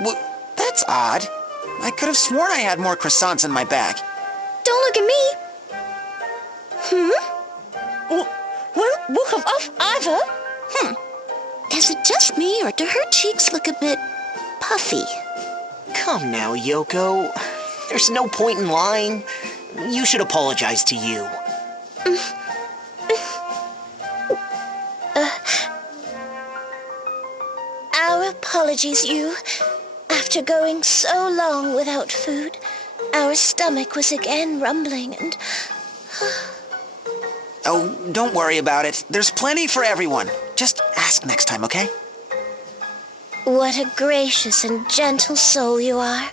Well, that's odd. I could have sworn I had more croissants in my bag. Don't look at me. What have Iva? Is it just me, or do her cheeks look a bit puffy? Come now, Yoko. There's no point in lying. You should apologize to you. Our apologies, you. After going so long without food, our stomach was again rumbling and... Oh, don't worry about it. There's plenty for everyone. Just ask next time, okay? What a gracious and gentle soul you are.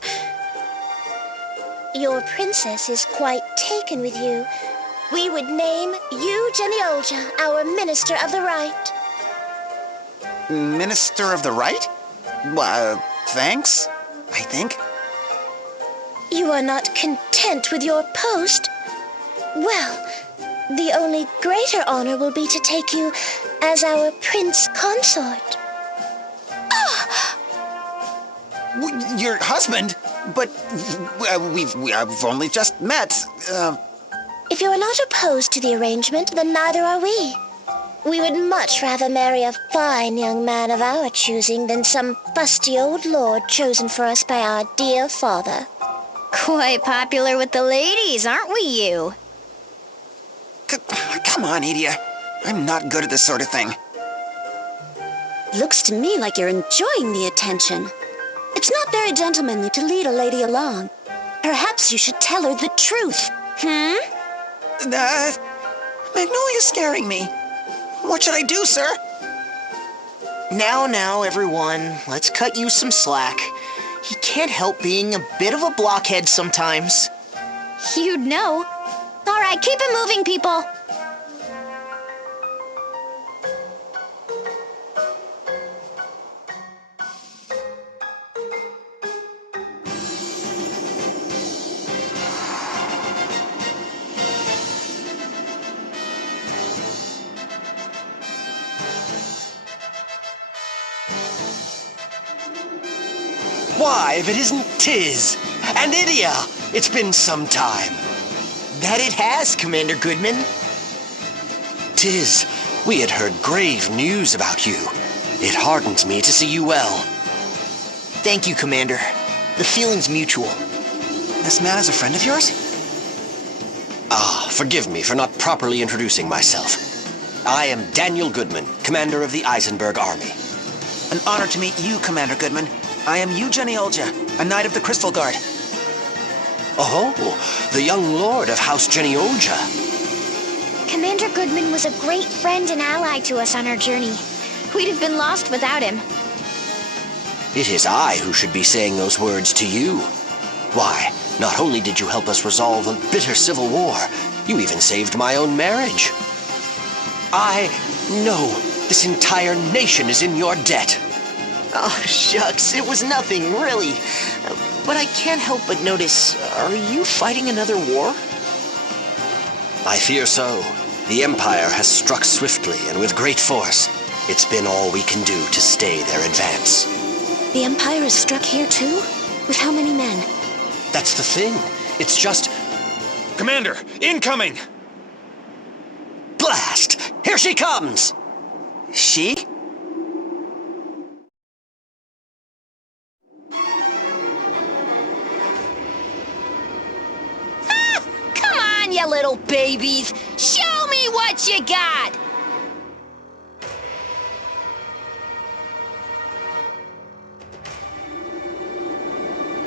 Your princess is quite taken with you. We would name you Olga, our Minister of the Right. Minister of the Right? Thanks, I think. You are not content with your post? Well, the only greater honor will be to take you as our prince consort. Your husband? But we've only just met. If you are not opposed to the arrangement, then neither are we. We would much rather marry a fine young man of our choosing than some fusty old lord chosen for us by our dear father. Quite popular with the ladies, aren't we, you? Come on, Edie. I'm not good at this sort of thing. Looks to me like you're enjoying the attention. It's not very gentlemanly to lead a lady along. Perhaps you should tell her the truth. Magnolia's scaring me. What should I do, sir? Now, everyone, let's cut you some slack. He can't help being a bit of a blockhead sometimes. You'd know. All right, keep it moving, people. Why, if it isn't Tiz and Idia, it's been some time. That it has, Commander Goodman. Tiz, we had heard grave news about you. It hardens me to see you well. Thank you, Commander. The feeling's mutual. This man is a friend of yours? Forgive me for not properly introducing myself. I am Daniel Goodman, commander of the Eisenberg Army. An honor to meet you, Commander Goodman. I am Eugenie Olga, a knight of the Crystal Guard. Oh, the young lord of House Genioja. Commander Goodman was a great friend and ally to us on our journey. We'd have been lost without him. It is I who should be saying those words to you. Why, not only did you help us resolve a bitter civil war, you even saved my own marriage. I know this entire nation is in your debt. Oh, shucks, it was nothing, really. But I can't help but notice, are you fighting another war? I fear so. The Empire has struck swiftly and with great force. It's been all we can do to stay their advance. The Empire has struck here too? With how many men? That's the thing. It's just... Commander, incoming! Blast! Here she comes! She? Come on, you little babies. Show me what you got.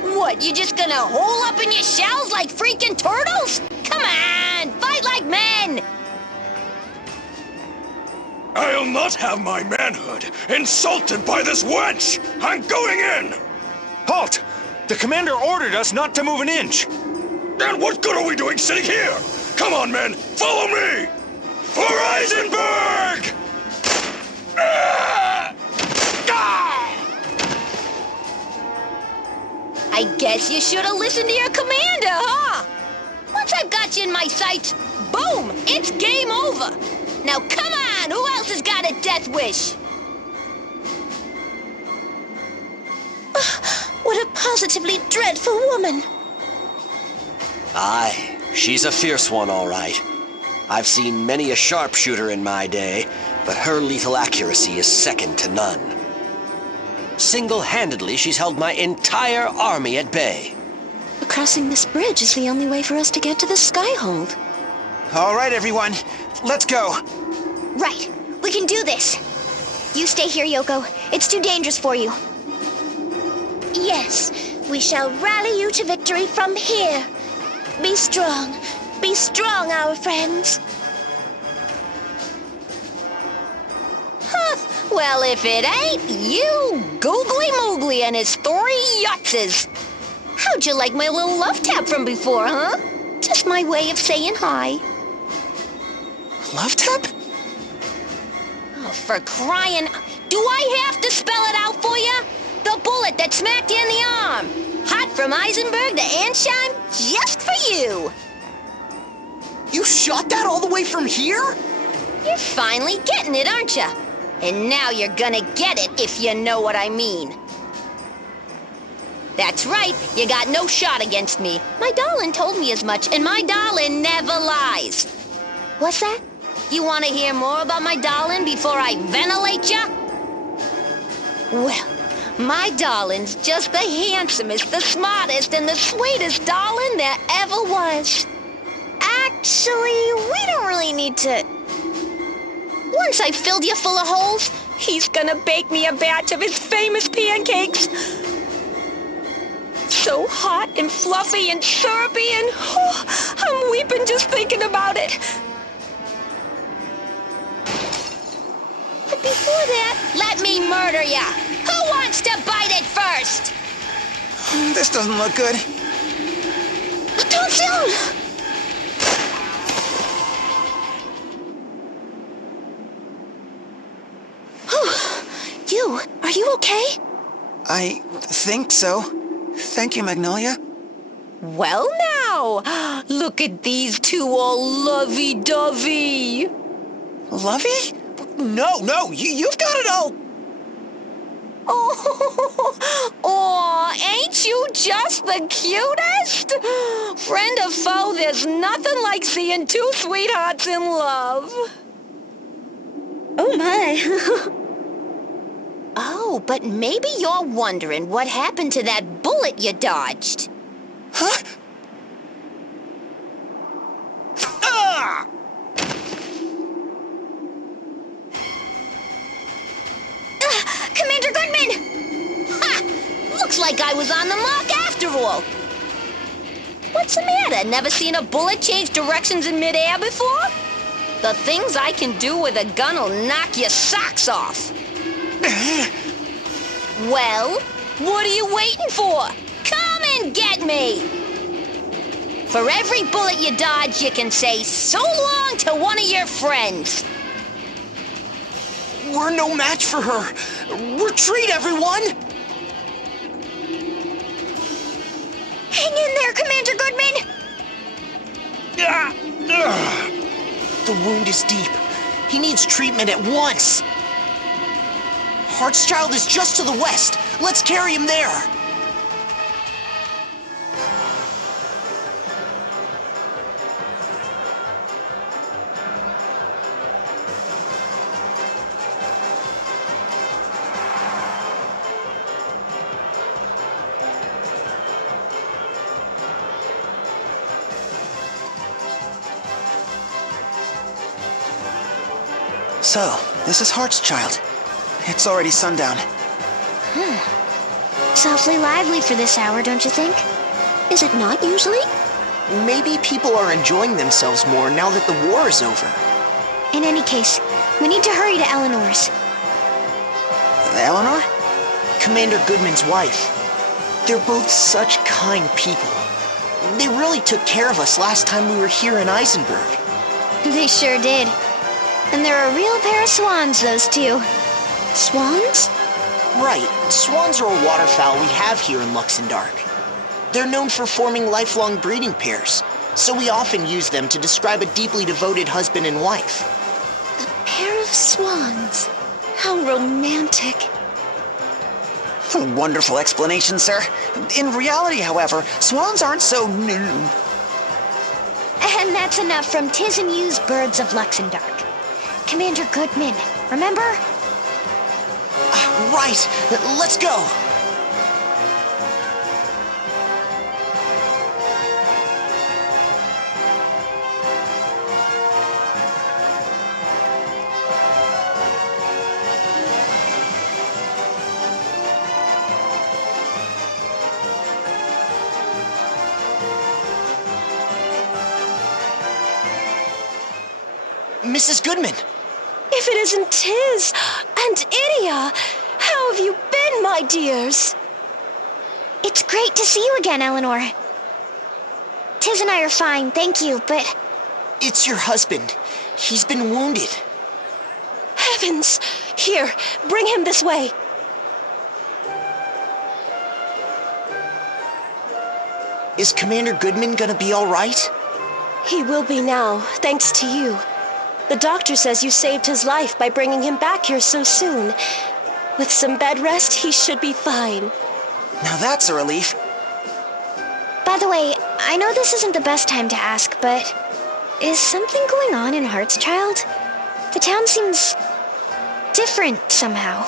What, you just gonna hole up in your shells like freaking turtles? Come on, fight like men! I'll not have my manhood insulted by this wench! I'm going in! Halt! The commander ordered us not to move an inch! And what good are we doing sitting here? Come on, men, follow me! For Eisenberg! Ah! I guess you should have listened to your commander, huh? Once I've got you in my sights, boom, it's game over. Now come on, who else has got a death wish? positively dreadful woman. Aye, she's a fierce one, all right. I've seen many a sharpshooter in my day, but her lethal accuracy is second to none. Single-handedly, she's held my entire army at bay. Crossing this bridge is the only way for us to get to the Skyhold. All right, everyone. Let's go. Right. We can do this. You stay here, Yoko. It's too dangerous for you. Yes, we shall rally you to victory from here. Be strong. Be strong, our friends. Huh. Well, if it ain't you, Googly Moogly and his 3 yutzes. How'd you like my little love tap from before, huh? Just my way of saying hi. Love tap? Oh, for crying... Do I have to spell it out for you? The bullet that smacked you in the arm. Hot from Eisenberg to Ansheim, just for you. You shot that all the way from here? You're finally getting it, aren't you? And now you're gonna get it, if you know what I mean. That's right, you got no shot against me. My darling told me as much, and my darling never lies. What's that? You want to hear more about my darling before I ventilate ya? Well, my darling's just the handsomest, the smartest, and the sweetest darling there ever was. Actually, we don't really need to... Once I've filled you full of holes, he's gonna bake me a batch of his famous pancakes. So hot and fluffy and syrupy and... Oh, I'm weeping just thinking about it. But before that, let me murder ya. Who wants to bite it first? This doesn't look good. Too soon! Are you okay? I think so. Thank you, Magnolia. Well now, look at these two all lovey-dovey. Lovey? No, you've got it all. Oh, ain't you just the cutest? Friend or foe, there's nothing like seeing 2 sweethearts in love. Oh, my. Oh, but maybe you're wondering what happened to that bullet you dodged. Huh? Ah! Commander Goodman! Ha! Looks like I was on the mark after all. What's the matter? Never seen a bullet change directions in midair before? The things I can do with a gun'll knock your socks off. Well, what are you waiting for? Come and get me! For every bullet you dodge, you can say so long to one of your friends. We're no match for her. Retreat, everyone! Hang in there, Commander Goodman! The wound is deep. He needs treatment at once. Heartchild is just to the west. Let's carry him there. So, this is Heartchild. It's already sundown. Softly lively for this hour, don't you think? Is it not usually? Maybe people are enjoying themselves more now that the war is over. In any case, we need to hurry to Eleanor's. Eleanor? Commander Goodman's wife. They're both such kind people. They really took care of us last time we were here in Eisenberg. They sure did. And they're a real pair of swans, those two. Swans? Right. Swans are a waterfowl we have here in Luxembourg. They're known for forming lifelong breeding pairs, so we often use them to describe a deeply devoted husband and wife. A pair of swans. How romantic. A wonderful explanation, sir. In reality, however, swans aren't so... And that's enough from Tis and You's Birds of Luxembourg. Commander Goodman, remember? Right, let's go. Mrs. Goodman. If it isn't Tiz and Idia, how have you been, my dears? It's great to see you again, Eleanor. Tiz and I are fine, thank you, but... It's your husband. He's been wounded. Heavens! Here, bring him this way. Is Commander Goodman gonna be all right? He will be now, thanks to you. The doctor says you saved his life by bringing him back here so soon. With some bed rest, he should be fine. Now that's a relief. By the way, I know this isn't the best time to ask, but... is something going on in Heartschild? The town seems... different somehow.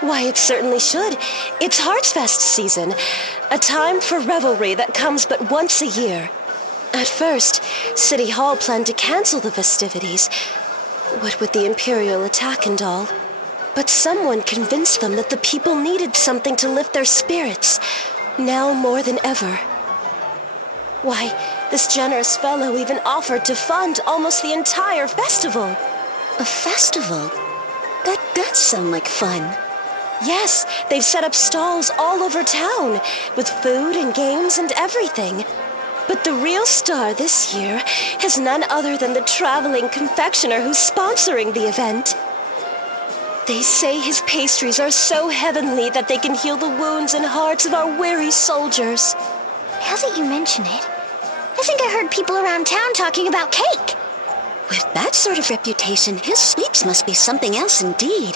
Why, it certainly should. It's Heartsfest season, a time for revelry that comes but once a year. At first, City Hall planned to cancel the festivities, what with the Imperial attack and all. But someone convinced them that the people needed something to lift their spirits, now more than ever. Why, this generous fellow even offered to fund almost the entire festival. A festival? That does sound like fun. Yes, they've set up stalls all over town, with food and games and everything. But the real star this year is none other than the traveling confectioner who's sponsoring the event. They say his pastries are so heavenly that they can heal the wounds and hearts of our weary soldiers. Now that you mention it, I think I heard people around town talking about cake. With that sort of reputation, his sweets must be something else indeed.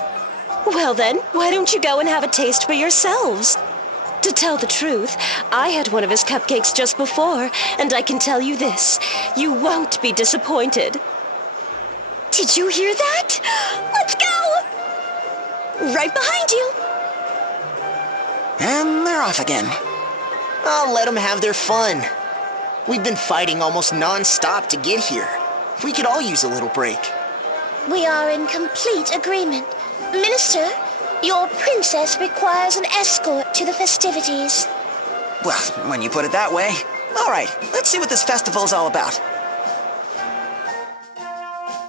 Well then, why don't you go and have a taste for yourselves? To tell the truth, I had one of his cupcakes just before, and I can tell you this, you won't be disappointed. Did you hear that? Let's go! Right behind you! And they're off again. I'll let them have their fun. We've been fighting almost non-stop to get here. We could all use a little break. We are in complete agreement. Minister, your princess requires an escort to the festivities. Well, when you put it that way. All right, let's see what this festival's all about.